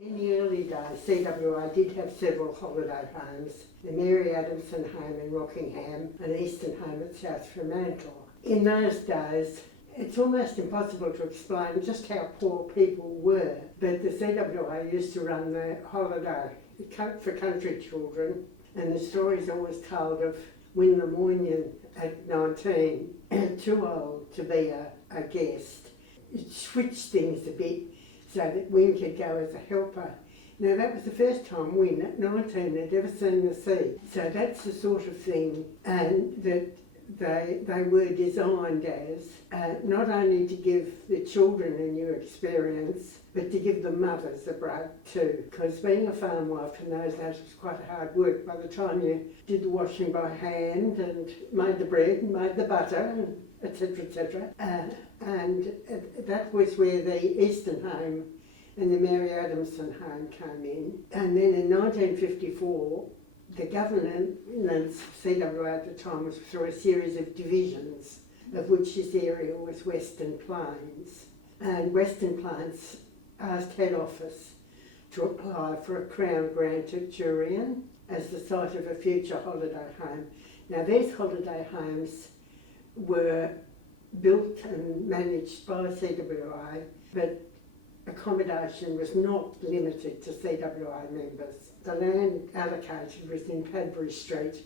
In the early days, CWI did have several holiday homes, the Mary Adamson home in Rockingham and Eastern home at South Fremantle. In those days, it's almost impossible to explain just how poor people were, but the CWI used to run the holiday for country children, and the story's always told of Win Lemoynian at 19, too old to be a guest. It switched things a bit so that Win could go as a helper. Now that was the first time Win at 19 had ever seen the sea. So that's the sort of thing and that they were designed as, not only to give the children a new experience, but to give the mothers a break too. Because being a farm wife in those days was quite hard work. By the time you did the washing by hand and made the bread and made the butter, etc., etc. And that was where the Eastern home and the Mary Adamson home came in. And then in 1954, the government, CWA at the time, was through a series of divisions, of which this area was Western Plains. And Western Plains asked head office to apply for a Crown grant at Jurien as the site of a future holiday home. Now these holiday homes were built and managed by CWI, but accommodation was not limited to CWI members. The land allocated was in Padbury Street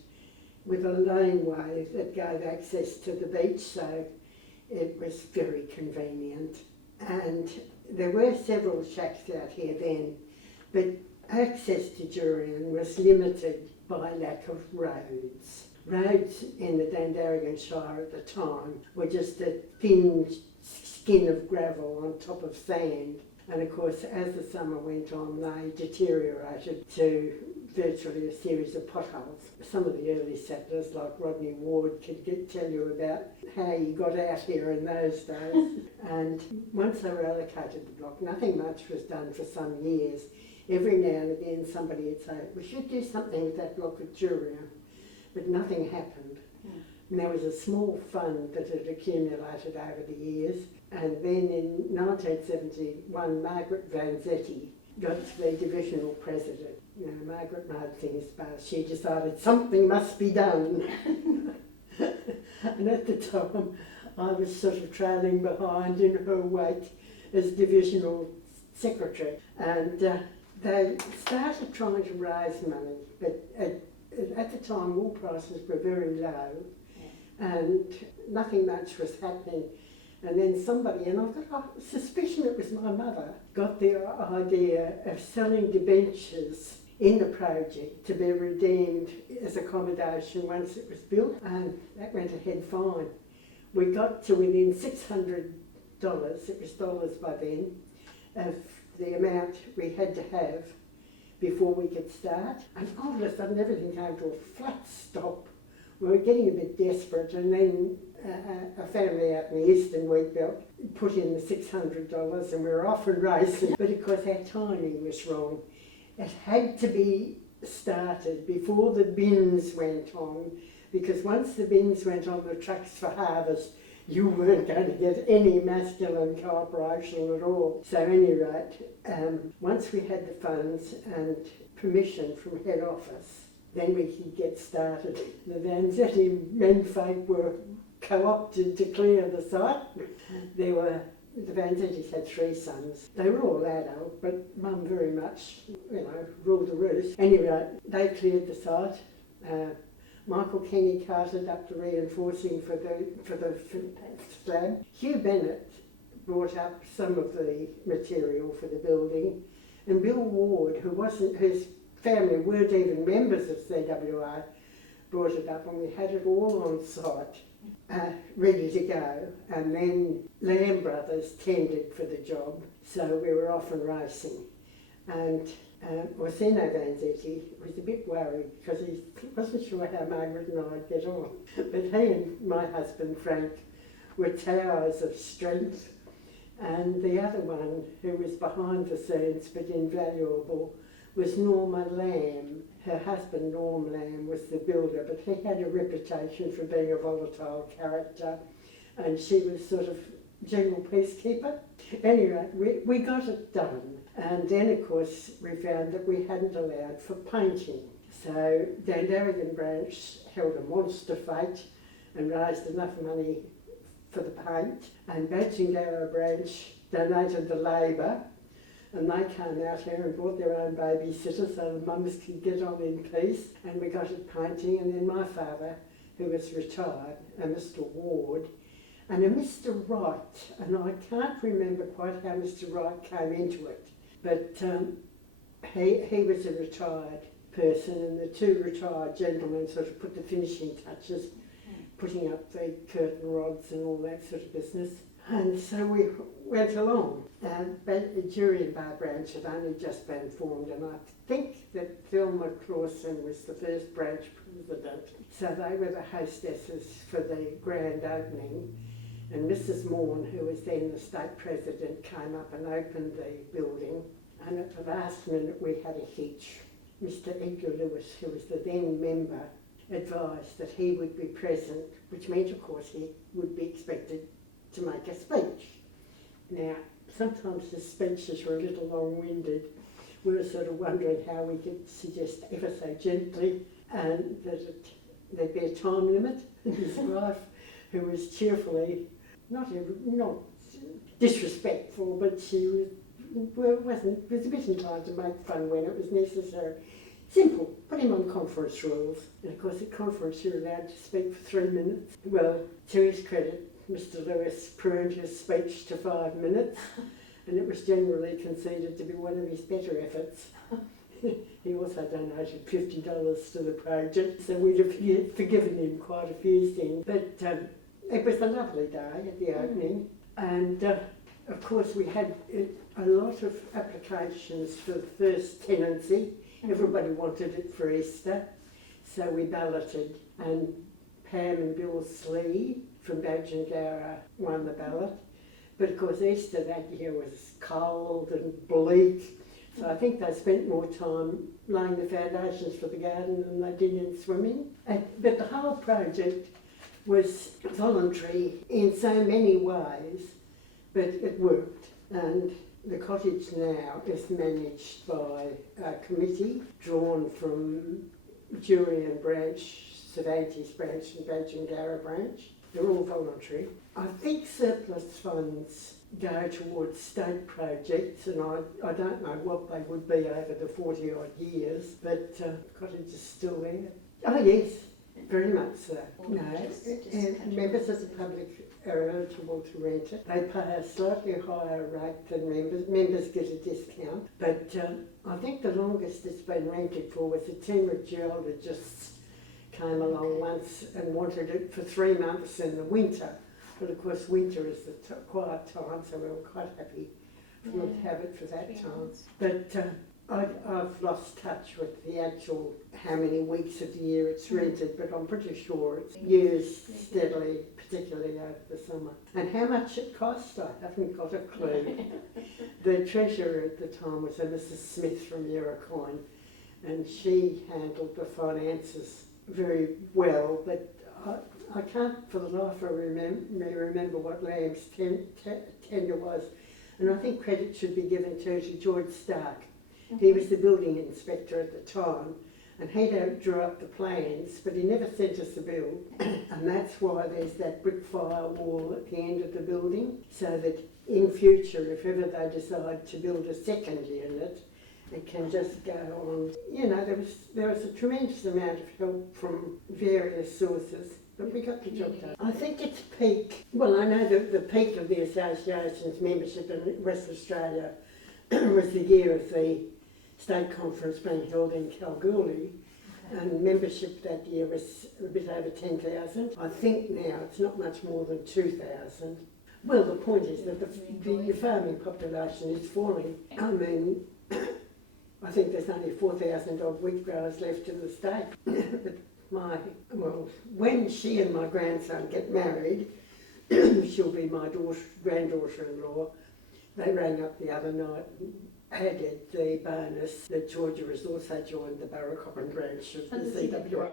with a laneway that gave access to the beach, so it was very convenient. And there were several shacks out here then, but access to Jurien was limited by lack of roads. Roads in the Dandaragan Shire at the time were just a thin skin of gravel on top of sand. And of course, as the summer went on, they deteriorated to virtually a series of potholes. Some of the early settlers, like Rodney Ward, could tell you about how you got out here in those days. And once they were allocated the block, nothing much was done for some years. Every now and again, somebody would say, we should do something with that block at Jurien. But nothing happened. And there was a small fund that had accumulated over the years. And then in 1971, Margaret Vanzetti got to be divisional president. You know, Margaret made things, but she decided something must be done. And at the time, I was sort of trailing behind in her wake as divisional secretary. And they started trying to raise money, but at the time, wool prices were very low and nothing much was happening. And then somebody, and I've got a suspicion it was my mother, got the idea of selling debentures in the project to be redeemed as accommodation once it was built, and that went ahead fine. We got to within $600, it was dollars by then, of the amount we had to have before we could start. And all of a sudden everything came to a flat stop. We were getting a bit desperate, and then a family out in the eastern wheat belt put in the $600 and we were off and racing. But of course our timing was wrong. It had to be started before the bins went on, because once the bins went on the trucks for harvest, you weren't going to get any masculine cooperation at all. So at any rate, once we had the funds and permission from head office, then we could get started. The Vanzetti menfolk were co-opted to clear the site. The Vanzettis had 3 sons. They were all adult, but Mum very much, ruled the roost. Anyway, they cleared the site. Michael Kenny carted up the reinforcing for the slab. Hugh Bennett brought up some of the material for the building, and Bill Ward, whose family weren't even members of CWI, brought it up, and we had it all on site, ready to go. And then Lamb Brothers tendered for the job, so we were off and racing. And Orsino Vanzetti was a bit worried because he wasn't sure how Margaret and I'd get on. But he and my husband Frank were towers of strength. And the other one, who was behind the scenes but invaluable, was Norma Lamb. Her husband, Norm Lamb, was the builder, but he had a reputation for being a volatile character, and she was sort of general peacekeeper. Anyway, we got it done. And then, of course, we found that we hadn't allowed for painting. So Dandaragan branch held a monster fete and raised enough money for the paint. And Badgingarra branch donated the labour, and they came out here and brought their own babysitter so the mums could get on in peace. And we got it painting, and then my father, who was retired, a Mr. Ward, and a Mr. Wright, and I can't remember quite how Mr. Wright came into it, but he was a retired person, and the two retired gentlemen sort of put the finishing touches, putting up the curtain rods and all that sort of business. And so we went along. The Jurien Bar branch had only just been formed, and I think that Thelma Clausen was the first branch president. So they were the hostesses for the grand opening. And Mrs. Morn, who was then the state president, came up and opened the building. And at the last minute we had a hitch. Mr. Edgar Lewis, who was the then member, advised that he would be present, which meant, of course, he would be expected to make a speech. Now, sometimes the speeches were a little long-winded. We were sort of wondering how we could suggest ever so gently and that there'd be a time limit. His wife, who was cheerfully, not disrespectful, but she was a bit inclined to make fun when it was necessary. Simple, put him on conference rules. And of course at conference you're allowed to speak for 3 minutes. Well, to his credit, Mr. Lewis pruned his speech to 5 minutes, and it was generally considered to be one of his better efforts. He also donated $50 to the project, so we'd have forgiven him quite a few things. But it was a lovely day at the opening, and of course we had a lot of applications for the first tenancy. Everybody wanted it for Easter, so we balloted, and Pam and Bill Slee from Badgingarra won the ballot. But of course Easter that year was cold and bleak, so I think they spent more time laying the foundations for the garden than they did in swimming. But the whole project was voluntary in so many ways, but it worked. And the cottage now is managed by a committee drawn from Jurien branch, Cervantes branch and Badgingarra branch. They're all voluntary. I think surplus funds go towards state projects, and I don't know what they would be over the 40 odd years, but the cottage is still there. Oh yes, very much so. No, and members of the public are eligible to rent it. They pay a slightly higher rate than members. Members get a discount, but I think the longest it's been rented for was a team of geologists came along once and wanted it for 3 months in the winter. But of course winter is the quiet time, so we were quite happy to have it for that time. But I've lost touch with the actual how many weeks of the year it's rented, but I'm pretty sure it's used steadily, particularly over the summer. And how much it cost, I haven't got a clue. The treasurer at the time was a Mrs. Smith from Jurien, and she handled the finances very well, but I can't for the life of me remember what Lamb's tender was. And I think credit should be given to George Stark. He was the building inspector at the time, and he drew up the plans, but he never sent us a bill. And that's why there's that brick firewall at the end of the building, so that in future, if ever they decide to build a second unit, it can just go on. You know, there was a tremendous amount of help from various sources, but we got the job done. I think its peak, well, I know that the peak of the association's membership in West Australia was the year of the state conference being held in Kalgoorlie, and membership that year was a bit over 10,000. I think now it's not much more than 2,000. Well, the point is that the farming population is falling. I mean, I think there's only 4,000 odd wheat growers left in the state. But when she and my grandson get married, she'll be my granddaughter-in-law. They rang up the other night and added the bonus that Georgia has also joined the Burracoppin branch of the CWA.